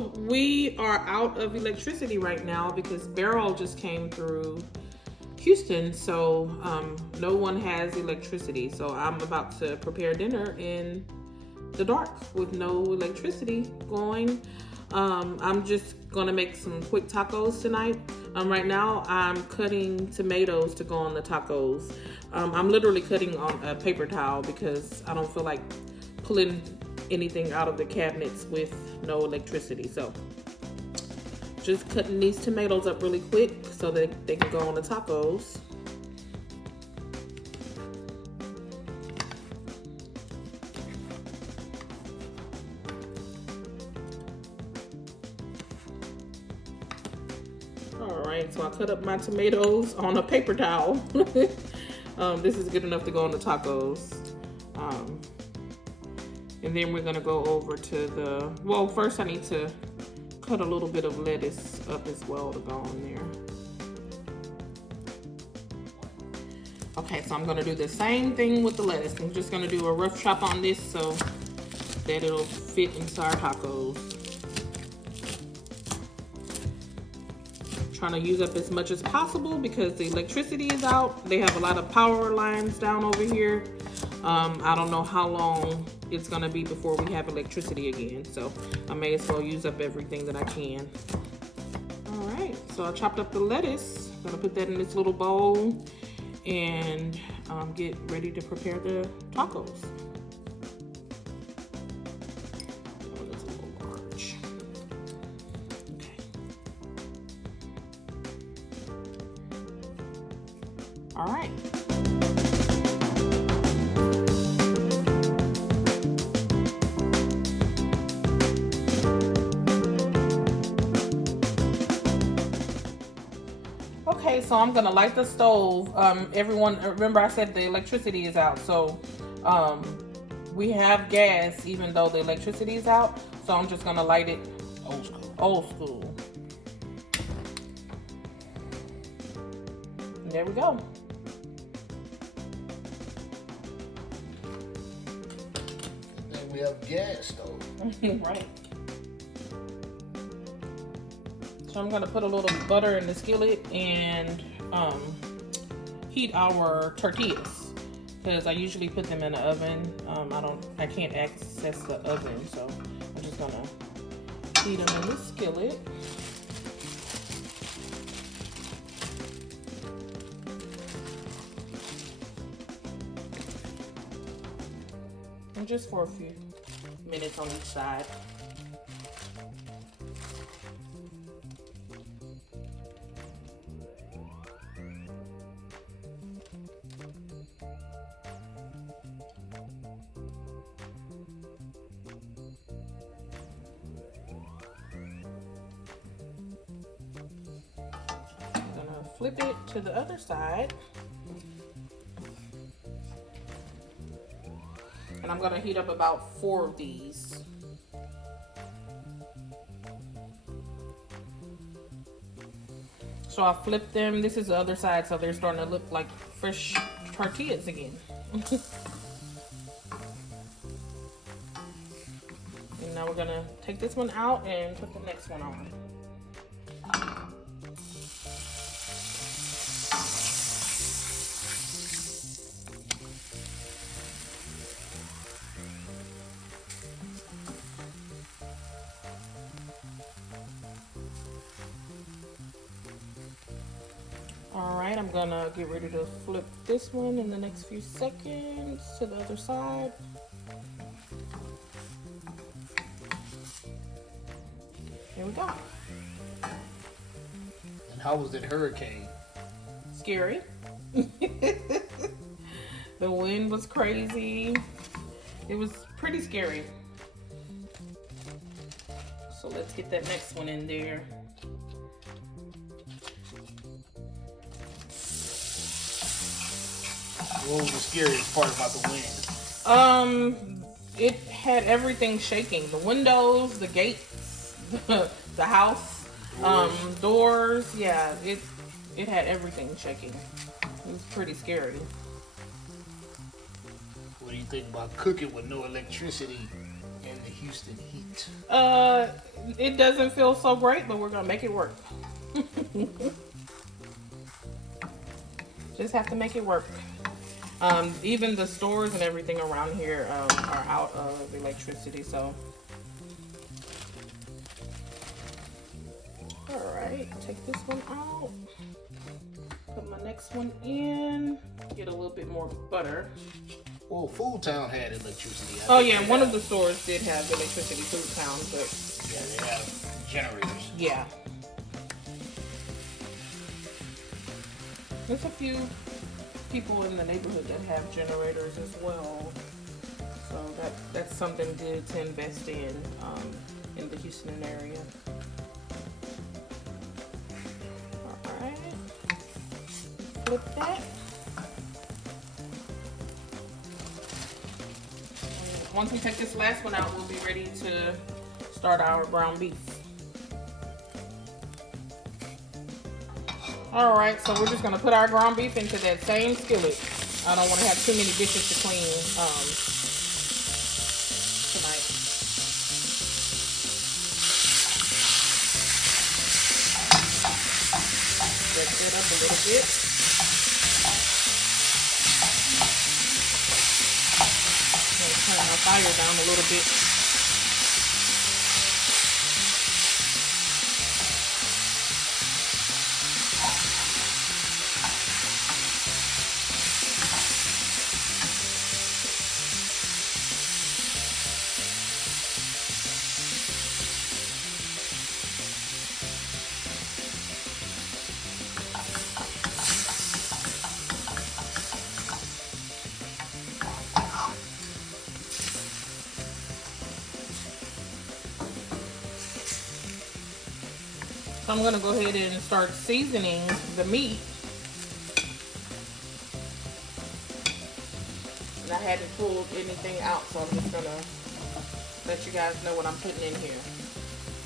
So we are out of electricity right now because Beryl just came through Houston, so no one has electricity. So I'm about to prepare dinner in the dark with no electricity going. I'm just gonna make some quick tacos tonight. Right now I'm cutting tomatoes to go on the tacos. I'm literally cutting on a paper towel because I don't feel like pulling anything out of the cabinets with no electricity. So just cutting these tomatoes up really quick so that they can go on the tacos. All right, so I cut up my tomatoes on a paper towel. This is good enough to go on the tacos. And then we're gonna go over to the, well, first I need to cut a little bit of lettuce up as well to go on there. Okay, so I'm gonna do the same thing with the lettuce. I'm just gonna do a rough chop on this so that it'll fit into our tacos. Trying to use up as much as possible because the electricity is out. They have a lot of power lines down over here. I don't know how long it's gonna be before we have electricity again, so I may as well use up everything that I can. All right, so I chopped up the lettuce. I'm gonna put that in this little bowl and get ready to prepare the tacos. Oh, that's a little large. Okay. All right. Okay, so I'm gonna light the stove. Everyone, remember I said the electricity is out, so we have gas even though the electricity is out. So I'm just gonna light it Old school. old school. And there we go. Then we have gas stove. Right. So I'm gonna put a little butter in the skillet and heat our tortillas because I usually put them in the oven. I can't access the oven, so I'm just gonna heat them in the skillet. And just for a few minutes on each side. Flip it to the other side. And I'm gonna heat up about 4 of these. So I flipped them. This is the other side, so they're starting to look like fresh tortillas again. And now we're gonna take this one out and put the next one on. All right, I'm gonna get ready to flip this one in the next few seconds to the other side. Here we go. And how was that hurricane? Scary. The wind was crazy. It was pretty scary. So let's get that next one in there. What was the scariest part about the wind? It had everything shaking. The windows, the gates, the house, doors. Yeah, it had everything shaking. It was pretty scary. What do you think about cooking with no electricity in the Houston heat? it doesn't feel so great, but we're gonna make it work. Just have to make it work. Even the stores and everything around here are out of electricity, so. All right, take this one out. Put my next one in. Get a little bit more butter. Well, Food Town had electricity. Oh yeah, one of the stores did have electricity, Food Town, but yeah, they have generators. Yeah. There's a few people in the neighborhood that have generators as well, so that's something good to invest in the Houston area. All right, flip that. And once we take this last one out, we'll be ready to start our ground beef. All right, so we're just gonna put our ground beef into that same skillet. I don't want to have too many dishes to clean tonight. Stretch it up a little bit. Turn my fire down a little bit. So I'm gonna go ahead and start seasoning the meat. And I hadn't pulled anything out, so I'm just gonna let you guys know what I'm putting in here.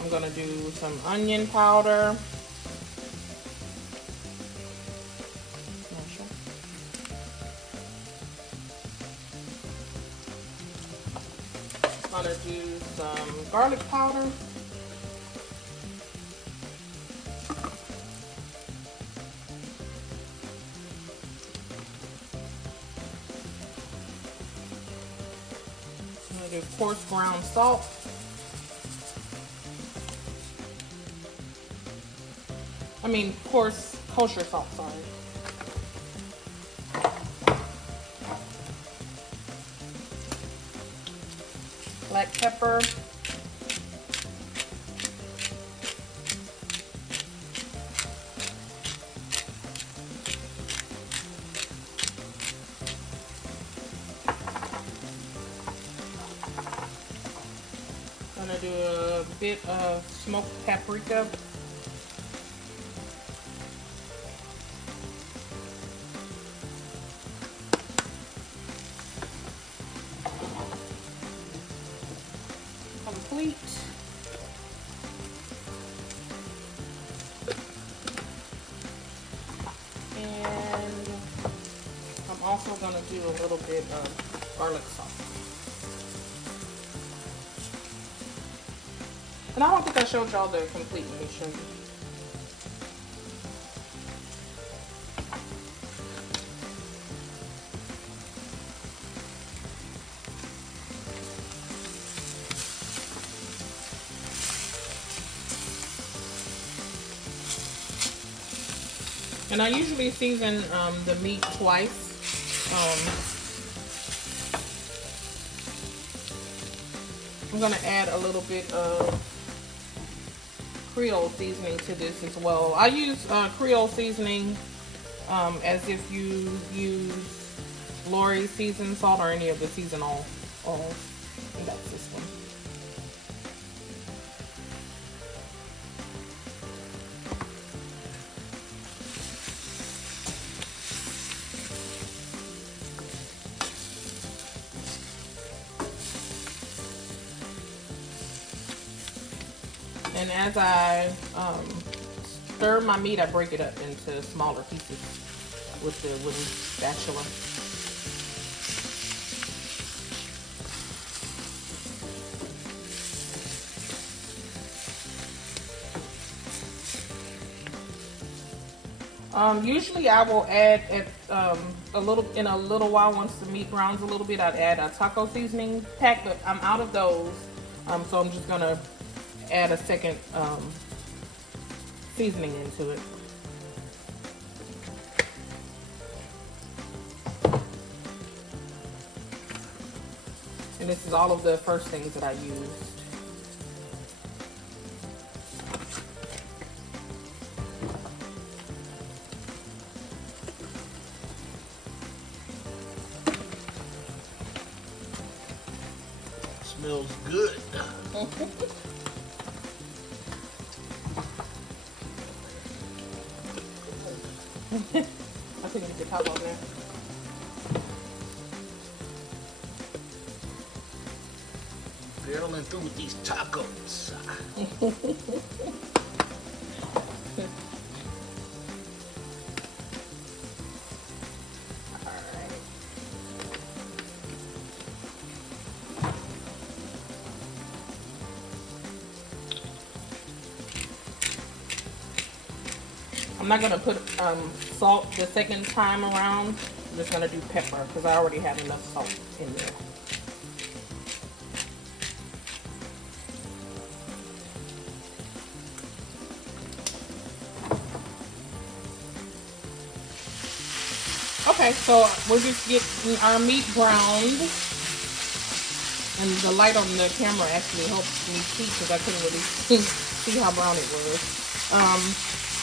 I'm gonna do some onion powder. I'm gonna do some garlic powder. Coarse ground salt. I mean coarse kosher salt, sorry. Black pepper. Gonna do a bit of smoked paprika. Complete. And I'm also gonna do a little bit of garlic sauce. And I don't think I showed y'all the complete. Let me show you. And I usually season the meat twice. I'm gonna add a little bit of Creole seasoning to this as well. I use Creole seasoning as if you use Lori's seasoned salt or any of the seasonal oils. And that's this one. And as I stir my meat, I break it up into smaller pieces with the wooden spatula. Usually I will add at a little while, once the meat browns a little bit, I'd add a taco seasoning pack, but I'm out of those, so I'm just gonna add a second seasoning into it. And this is all of the first things that I used. Smells good. I couldn't get the top on there. Barreling through with these tacos. I'm not gonna put salt the second time around. I'm just gonna do pepper because I already have enough salt in there. Okay, so we're just getting our meat browned, and the light on the camera actually helps me see because I couldn't really see how brown it was.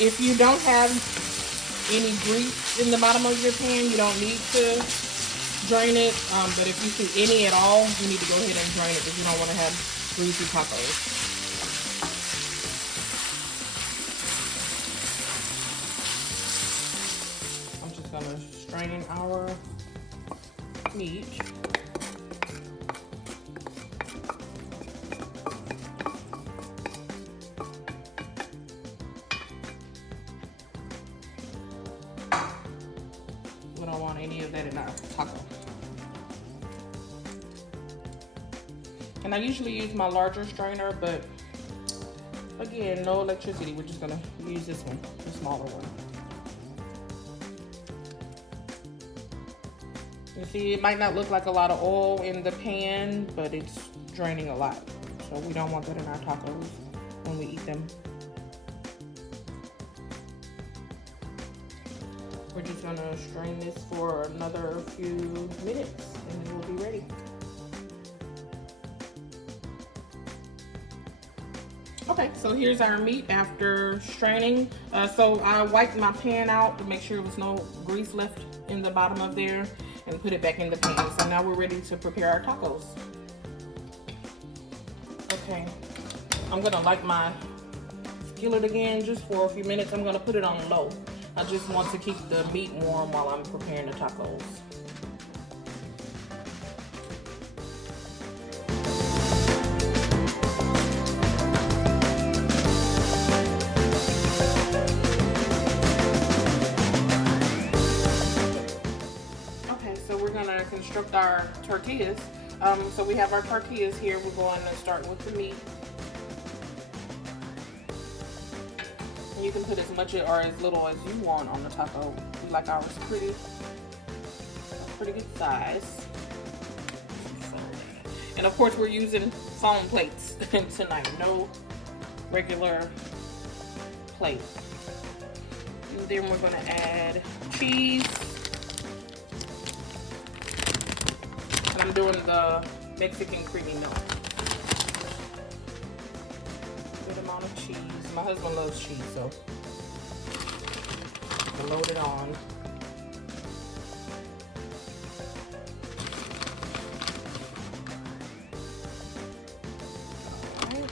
If you don't have any grease in the bottom of your pan, you don't need to drain it. But if you see any at all, you need to go ahead and drain it because you don't want to have greasy tacos. I'm just gonna strain our meat. We don't want any of that in our taco. And I usually use my larger strainer, but again, no electricity. We're just gonna use this one, the smaller one. You see, it might not look like a lot of oil in the pan, but it's draining a lot. So we don't want that in our tacos when we eat them. We're just gonna strain this for another few minutes and then we'll be ready. Okay, so here's our meat after straining. So I wiped my pan out to make sure there was no grease left in the bottom of there and put it back in the pan. So now we're ready to prepare our tacos. Okay, I'm gonna light my skillet again just for a few minutes. I'm gonna put it on low. I just want to keep the meat warm while I'm preparing the tacos. Okay, so we're gonna construct our tortillas. So we have our tortillas here. We're going to start with the meat. You can put as much or as little as you want on the taco. We like ours pretty good size. And of course we're using foam plates tonight, no regular plate. And then we're gonna add cheese. And I'm doing the Mexican creamy milk. Good amount of cheese. My husband loves cheese, so I load it on. All right.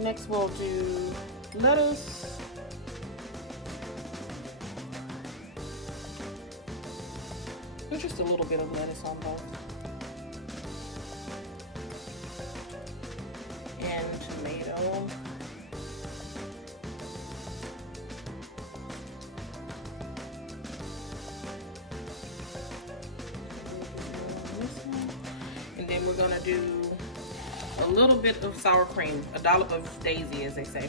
Next we'll do lettuce. There's just a little bit of lettuce on both. And tomato. And then we're gonna do a little bit of sour cream, a dollop of daisy, as they say.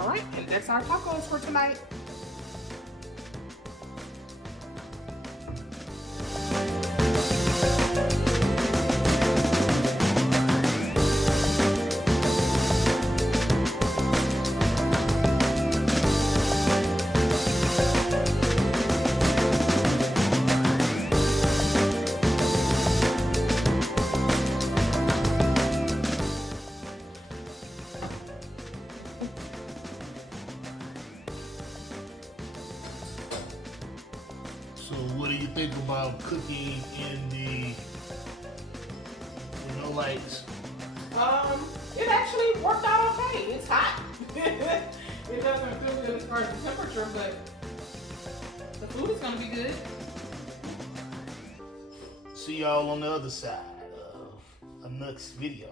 All right, and that's our tacos for tonight. So what do you think about cooking in the no lights? It actually worked out okay. It's hot. It doesn't feel good as far as the temperature, but the food is gonna be good. See y'all on the other side of a next video.